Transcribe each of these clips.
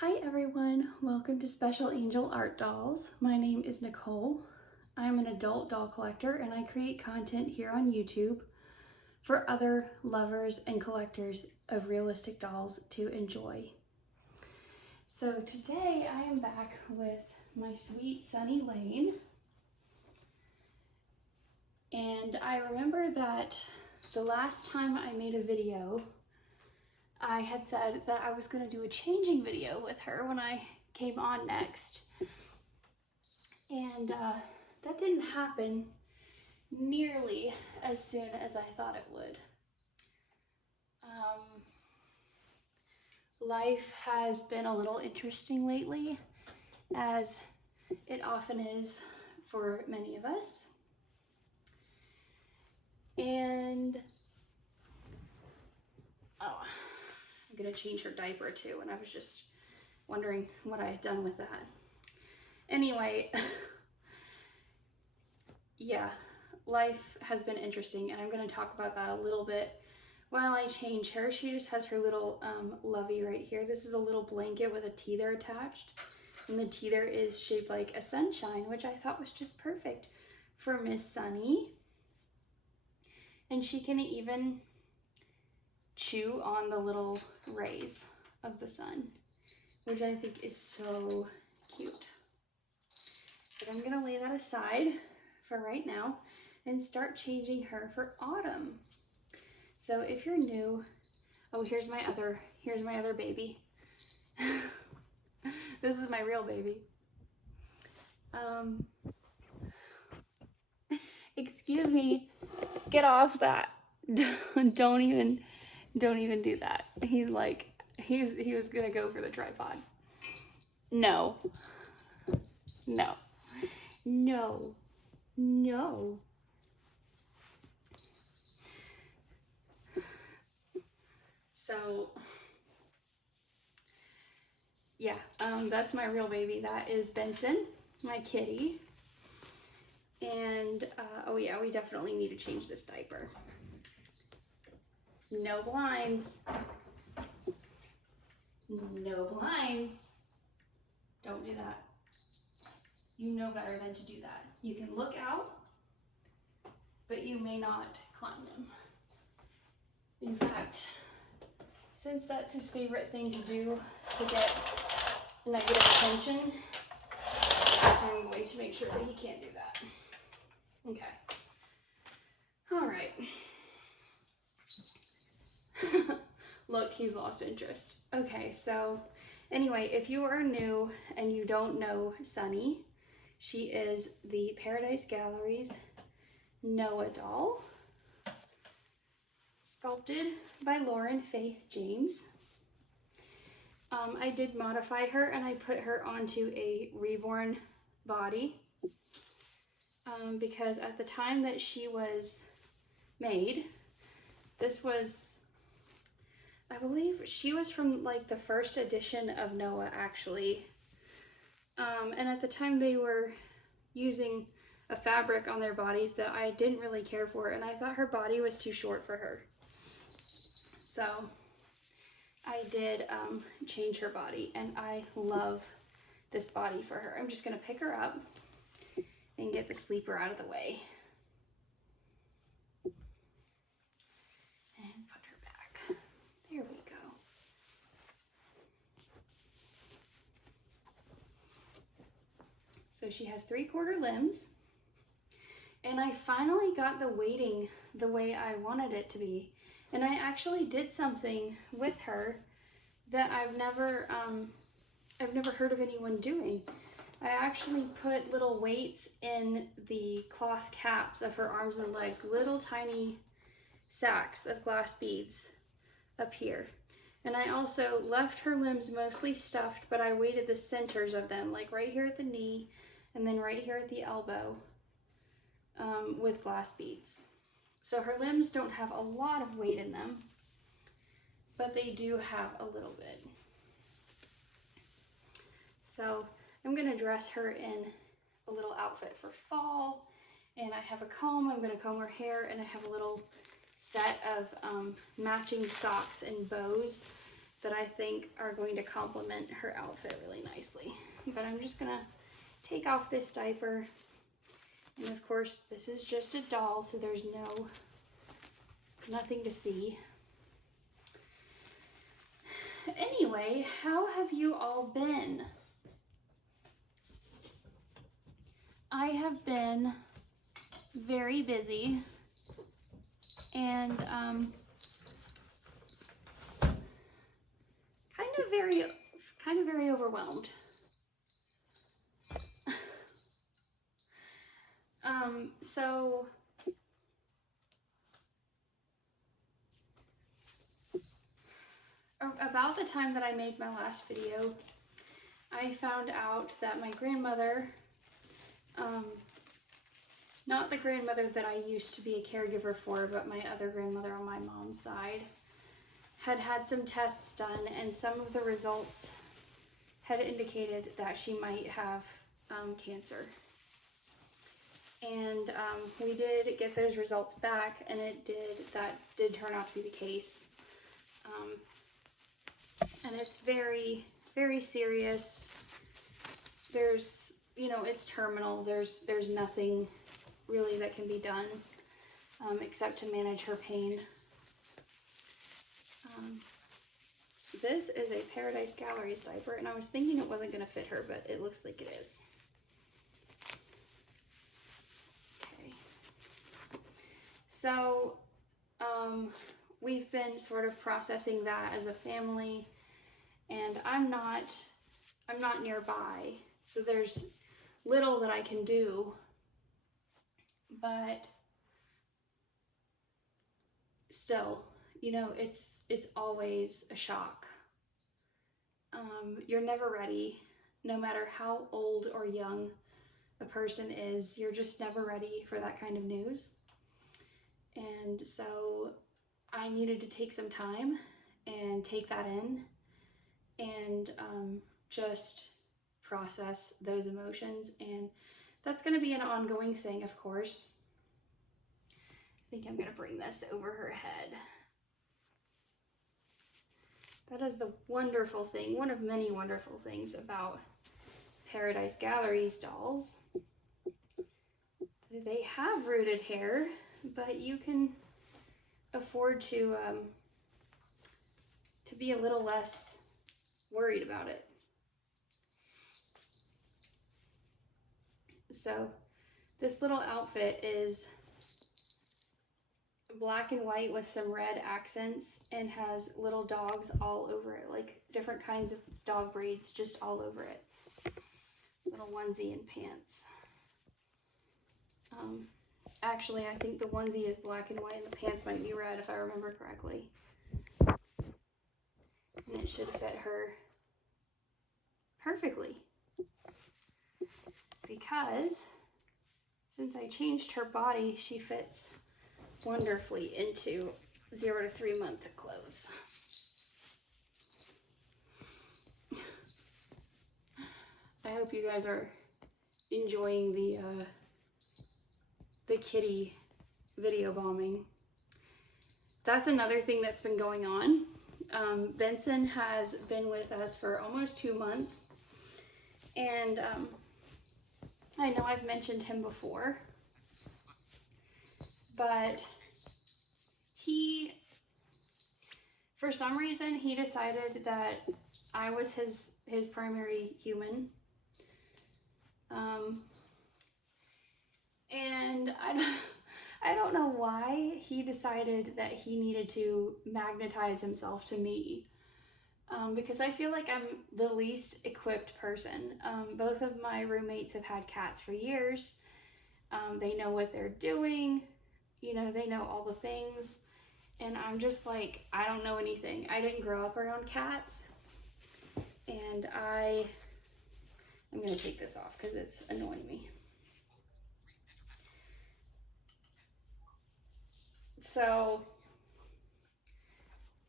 Hi everyone, welcome to Special Angel Art Dolls. My name is Nicole. I'm an adult doll collector and I create content here on YouTube for other lovers and collectors of realistic dolls to enjoy. So today I am back with my sweet Sunny Lane. And I remember that the last time I made a video, I had said that I was going to do a changing video with her when I came on next. And that didn't happen nearly as soon as I thought it would. Life has been a little interesting lately, as it often is for many of us. And I'm gonna change her diaper too, and I was just wondering what I had done with that. Anyway, yeah, life has been interesting, and I'm gonna talk about that a little bit while I change her. She just has her little lovey right here. This is a little blanket with a teether attached, and the teether is shaped like a sunshine, which I thought was just perfect for Miss Sunny. And she can even chew on the little rays of the sun, which I think is so cute. But I'm gonna lay that aside for right now and start changing her for autumn. So if you're new, oh, here's my other baby. This is my real baby. Excuse me, get off that. Don't even do that. He's like, he was gonna go for the tripod. No. No. No. No. So, yeah, that's my real baby. That is Benson, my kitty. And, oh yeah, we definitely need to change this diaper. No blinds. No blinds. Don't do that. You know better than to do that. You can look out, but you may not climb them. In fact, since that's his favorite thing to do to get negative attention, I'm going to make sure that he can't do that. Okay. All right. Look, he's lost interest. Okay, so anyway, if you are new and you don't know Sunny, she is the Paradise Gallery's Noah doll, sculpted by Lauren Faith Jaimes. I did modify her and I put her onto a reborn body because at the time that she was made, this was, I believe she was from like the first edition of Noah actually. And at the time they were using a fabric on their bodies that I didn't really care for, and I thought her body was too short for her. So I did change her body, and I love this body for her. I'm just gonna pick her up and get the sleeper out of the way. And put her back. There we go. So she has 3/4 limbs, and I finally got the weighting the way I wanted it to be. And I actually did something with her that I've never heard of anyone doing. I actually put little weights in the cloth caps of her arms and legs, little tiny sacks of glass beads up here. And I also left her limbs mostly stuffed, but I weighted the centers of them, like right here at the knee and then right here at the elbow, with glass beads. So her limbs don't have a lot of weight in them, but they do have a little bit. So I'm gonna dress her in a little outfit for fall, and I have a comb. I'm gonna comb her hair, and I have a little set of matching socks and bows that I think are going to complement her outfit really nicely. But I'm just gonna take off this diaper. And of course, this is just a doll, so there's nothing to see. Anyway, how have you all been? I have been very busy and kind of very overwhelmed. So about the time that I made my last video, I found out that my grandmother, not the grandmother that I used to be a caregiver for, but my other grandmother on my mom's side, had some tests done, and some of the results had indicated that she might have cancer. And we did get those results back, and that did turn out to be the case. And it's very, very serious. There's, it's terminal. There's nothing really that can be done except to manage her pain. This is a Paradise Galleries diaper, and I was thinking it wasn't going to fit her, but it looks like it is. Okay. So, we've been sort of processing that as a family, and I'm not nearby, so there's little that I can do, but still, it's always a shock. You're never ready, no matter how old or young a person is, you're just never ready for that kind of news. And so I needed to take some time and take that in and just process those emotions. And that's going to be an ongoing thing, of course. I think I'm going to bring this over her head. That is the wonderful thing, one of many wonderful things about Paradise Galleries dolls. They have rooted hair, but you can afford to be a little less worried about it. So this little outfit is black and white with some red accents and has little dogs all over it, like different kinds of dog breeds just all over it. Little onesie and pants. Actually, I think the onesie is black and white and the pants might be red if I remember correctly. And it should fit her perfectly. Because since I changed her body, she fits wonderfully into 0 to 3 month clothes. I hope you guys are enjoying the kitty video bombing. That's another thing that's been going on. Benson has been with us for almost 2 months, and I know I've mentioned him before, but he, for some reason, he decided that I was his primary human. And I don't know why he decided that he needed to magnetize himself to me. Because I feel like I'm the least equipped person. Both of my roommates have had cats for years. They know what they're doing. They know all the things. And I'm just like, I don't know anything. I didn't grow up around cats. And I'm going to take this off because it's annoying me. So,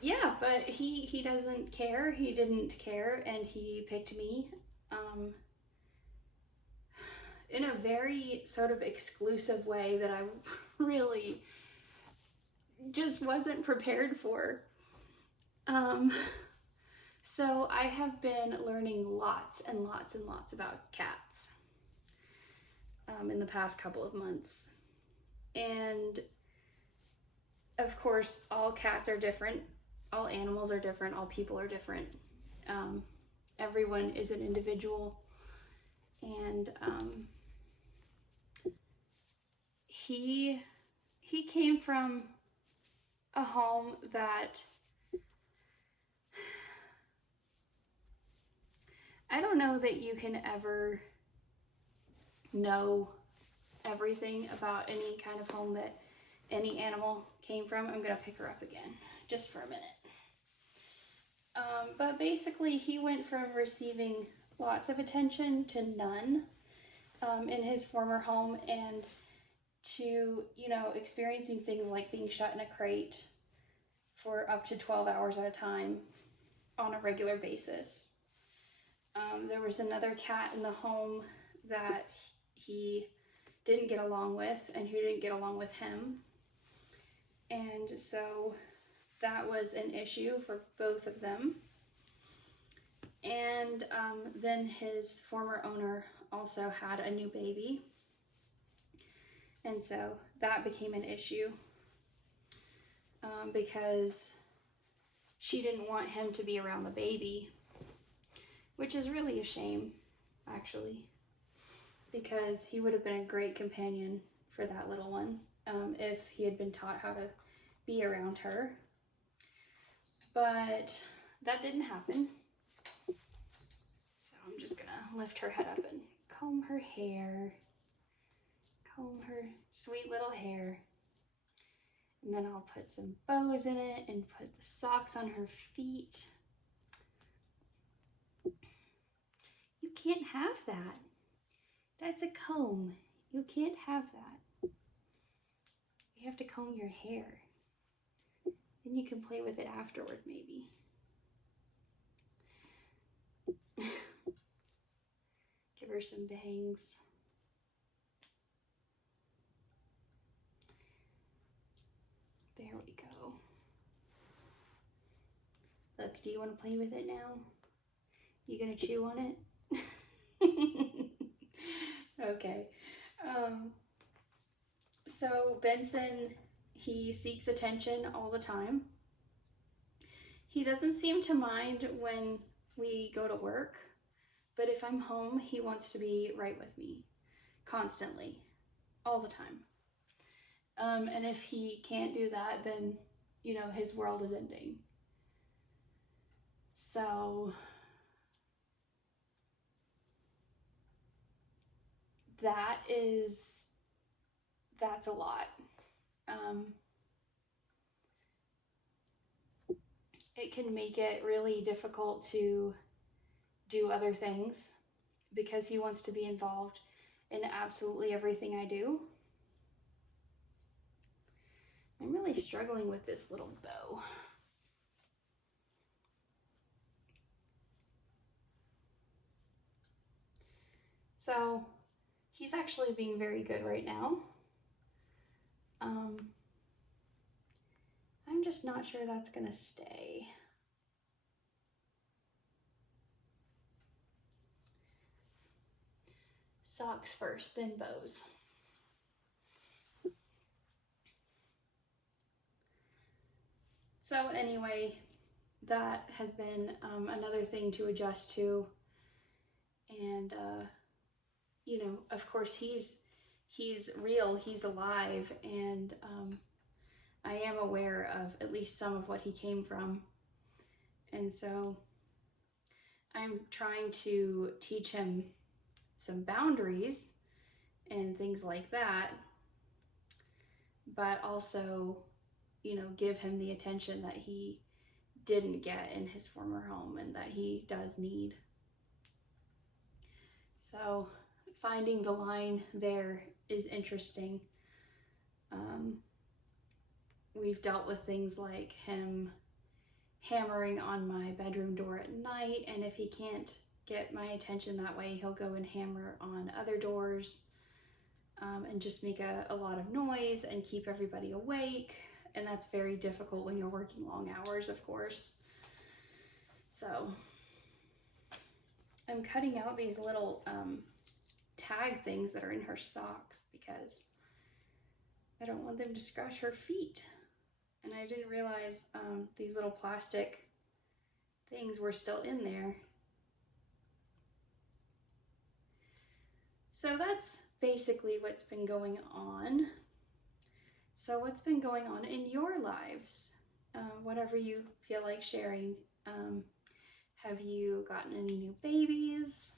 yeah, but he doesn't care. He didn't care, and he picked me in a very sort of exclusive way that I really just wasn't prepared for. So I have been learning lots and lots and lots about cats in the past couple of months. And of course, all cats are different, all animals are different, all people are different. Everyone is an individual. And he came from a home that I don't know that you can ever know everything about any kind of home that any animal came from. I'm gonna pick her up again just for a minute. But basically he went from receiving lots of attention to none in his former home, and to, you know, experiencing things like being shut in a crate for up to 12 hours at a time on a regular basis. There was another cat in the home that he didn't get along with and who didn't get along with him. And so that was an issue for both of them. And then his former owner also had a new baby. And so that became an issue because she didn't want him to be around the baby, which is really a shame, actually, because he would have been a great companion for that little one if he had been taught how to be around her. But that didn't happen. So I'm just gonna lift her head up and comb her hair. Comb her sweet little hair. And then I'll put some bows in it and put the socks on her feet. You can't have that. That's a comb. You can't have that. You have to comb your hair. Then you can play with it afterward, maybe. Give her some bangs. There we go. Look, do you want to play with it now? You gonna chew on it? Okay. So Benson, he seeks attention all the time. He doesn't seem to mind when we go to work, but if I'm home, he wants to be right with me constantly, all the time. And if he can't do that, then, you know, his world is ending. So that's a lot. It can make it really difficult to do other things because he wants to be involved in absolutely everything I do. I'm really struggling with this little bow. So he's actually being very good right now. I'm just not sure that's gonna stay. Socks first, then bows. So anyway, that has been another thing to adjust to. And, you know, of course he's real, he's alive, and I am aware of at least some of what he came from. And so I'm trying to teach him some boundaries and things like that, but also, you know, give him the attention that he didn't get in his former home and that he does need. So finding the line there is interesting. We've dealt with things like him hammering on my bedroom door at night, and if he can't get my attention that way, he'll go and hammer on other doors and just make a lot of noise and keep everybody awake. And that's very difficult when you're working long hours, of course. So I'm cutting out these little tag things that are in her socks because I don't want them to scratch her feet. And I didn't realize these little plastic things were still in there. So that's basically what's been going on. So what's been going on in your lives? Whatever you feel like sharing. Have you gotten any new babies?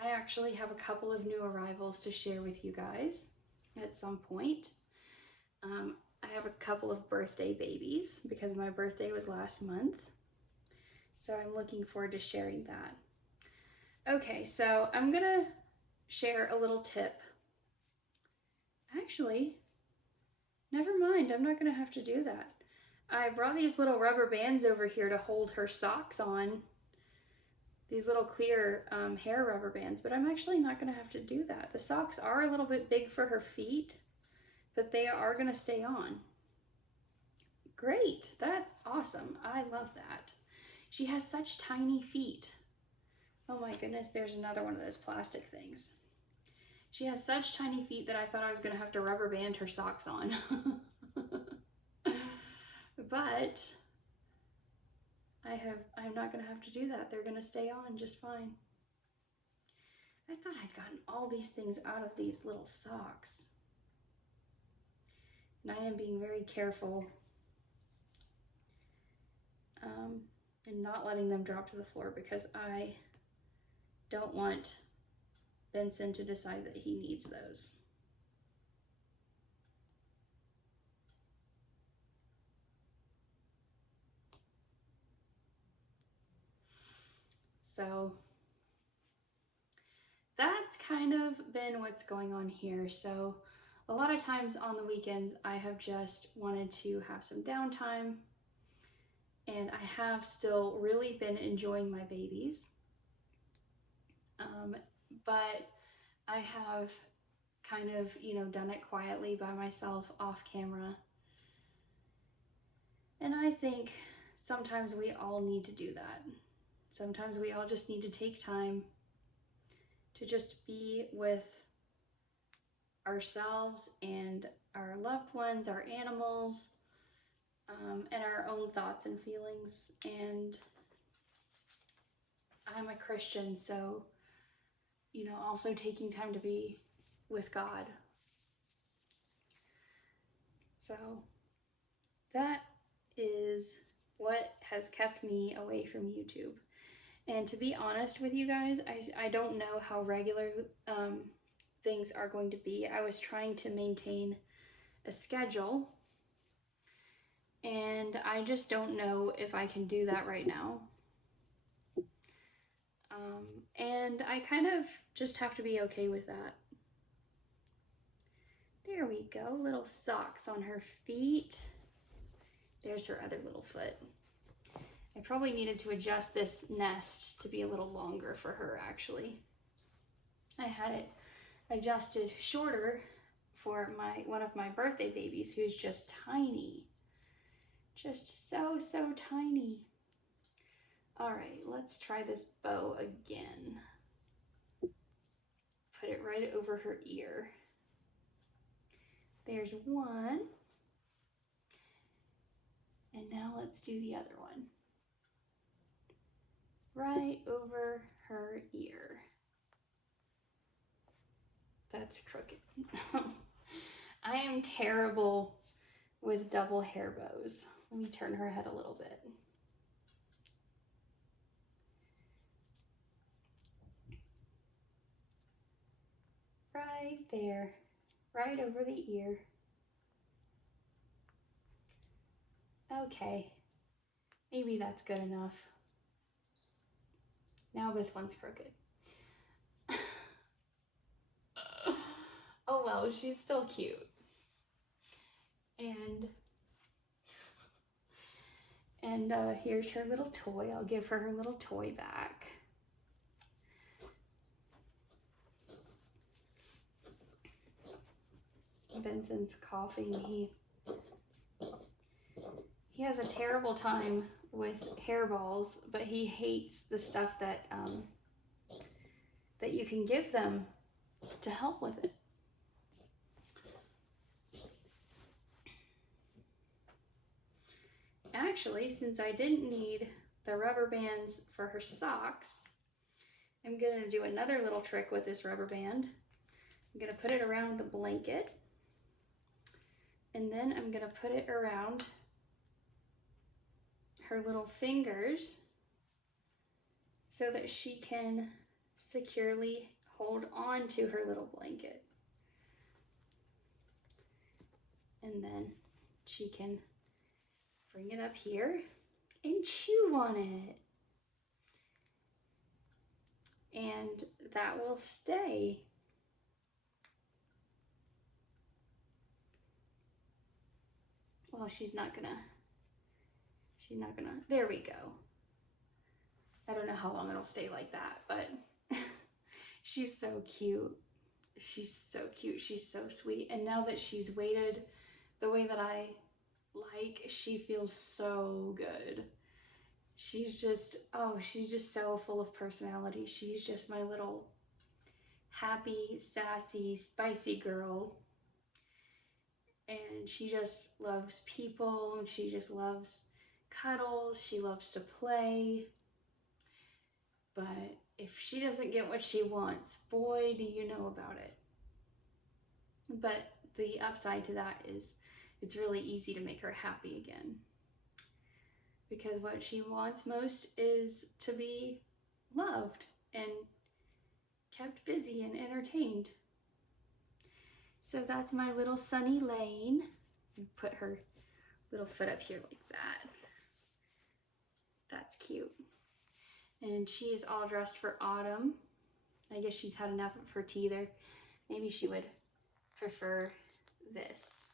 I actually have a couple of new arrivals to share with you guys at some point. I have a couple of birthday babies because my birthday was last month. So I'm looking forward to sharing that. Okay, so I'm gonna share a little tip. Actually, never mind, I'm not gonna have to do that. I brought these little rubber bands over here to hold her socks on. These little clear hair rubber bands, but I'm actually not gonna have to do that. The socks are a little bit big for her feet, but they are gonna stay on. Great, that's awesome. I love that. She has such tiny feet. Oh my goodness, there's another one of those plastic things. She has such tiny feet that I thought I was gonna have to rubber band her socks on. But I'm not gonna have to do that. They're gonna stay on just fine. I thought I'd gotten all these things out of these little socks. And I am being very careful and not letting them drop to the floor because I don't want Benson to decide that he needs those. So that's kind of been what's going on here. So a lot of times on the weekends, I have just wanted to have some downtime, and I have still really been enjoying my babies. But I have kind of, done it quietly by myself off camera. And I think sometimes we all need to do that. Sometimes we all just need to take time to just be with ourselves and our loved ones, our animals, and our own thoughts and feelings. And I'm a Christian, so, also taking time to be with God. So that is what has kept me away from YouTube. And to be honest with you guys, I don't know how regular things are going to be. I was trying to maintain a schedule, and I just don't know if I can do that right now. And I kind of just have to be okay with that. There we go, little socks on her feet. There's her other little foot. I probably needed to adjust this nest to be a little longer for her, actually. I had it adjusted shorter for one of my birthday babies, who's just tiny. Just so tiny. All right, let's try this bow again. Put it right over her ear. There's one. And now let's do the other one. Right over her ear. That's crooked. I am terrible with double hair bows. Let me turn her head a little bit. Right there, right over the ear. Okay, maybe that's good enough. Now this one's crooked. Oh well, she's still cute. And here's her little toy. I'll give her little toy back. Benson's coughing. He has a terrible time with hairballs, but he hates the stuff that that you can give them to help with it. Actually, since I didn't need the rubber bands for her socks, I'm gonna do another little trick with this rubber band. I'm gonna put it around the blanket, and then I'm gonna put it around her little fingers so that she can securely hold on to her little blanket. And then she can bring it up here and chew on it. And that will stay. Well, she's not gonna, there we go. I don't know how long it'll stay like that, but she's so cute. She's so cute, she's so sweet. And now that she's weighted the way that I like, she feels so good. She's just, oh, she's just so full of personality. She's just my little happy, sassy, spicy girl. And she just loves people. She just loves cuddles. She loves to play. But if she doesn't get what she wants, boy, do you know about it. But the upside to that is it's really easy to make her happy again. Because what she wants most is to be loved and kept busy and entertained. So that's my little Sunny Lane. Put her little foot up here like that. That's cute. And she is all dressed for autumn. I guess she's had enough of her teether. Maybe she would prefer this.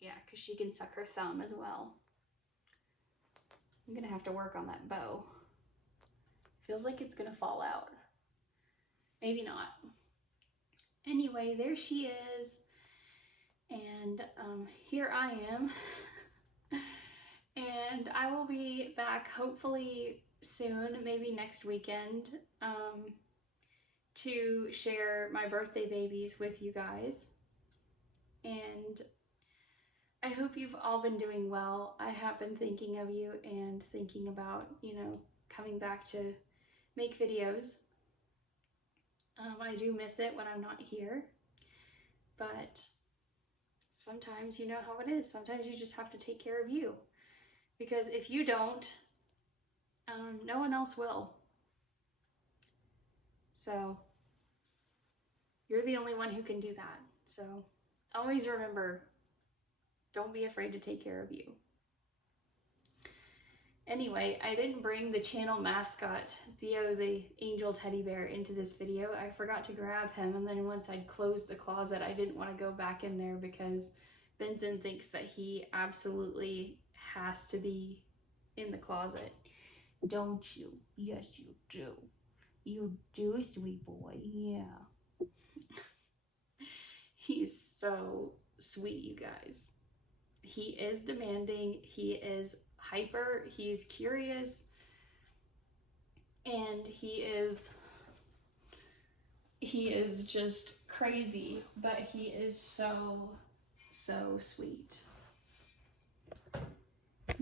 Yeah, because she can suck her thumb as well. I'm gonna have to work on that bow. Feels like it's gonna fall out. Maybe not. Anyway, there she is. And here I am. And I will be back hopefully soon, maybe next weekend, to share my birthday babies with you guys. And I hope you've all been doing well. I have been thinking of you and thinking about, you know, coming back to make videos. I do miss it when I'm not here, but sometimes you know how it is. Sometimes you just have to take care of you, because if you don't, no one else will. So you're the only one who can do that. So always remember, don't be afraid to take care of you. Anyway, I didn't bring the channel mascot, Theo the angel teddy bear, into this video. I forgot to grab him, and then once I'd closed the closet, I didn't want to go back in there because Benson thinks that he absolutely has to be in the closet. Don't you? Yes, you do. You do, sweet boy. Yeah. He's so sweet, you guys. He is demanding. He is hyper. He's curious. And he is just crazy, but he is so sweet.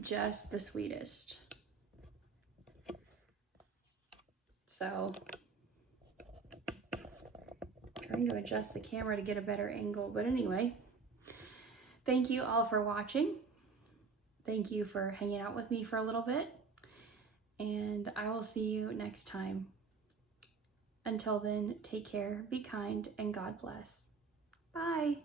Just the sweetest. So, trying to adjust the camera to get a better angle, but anyway, thank you all for watching. Thank you for hanging out with me for a little bit, and I will see you next time. Until then, take care, be kind, and God bless. Bye.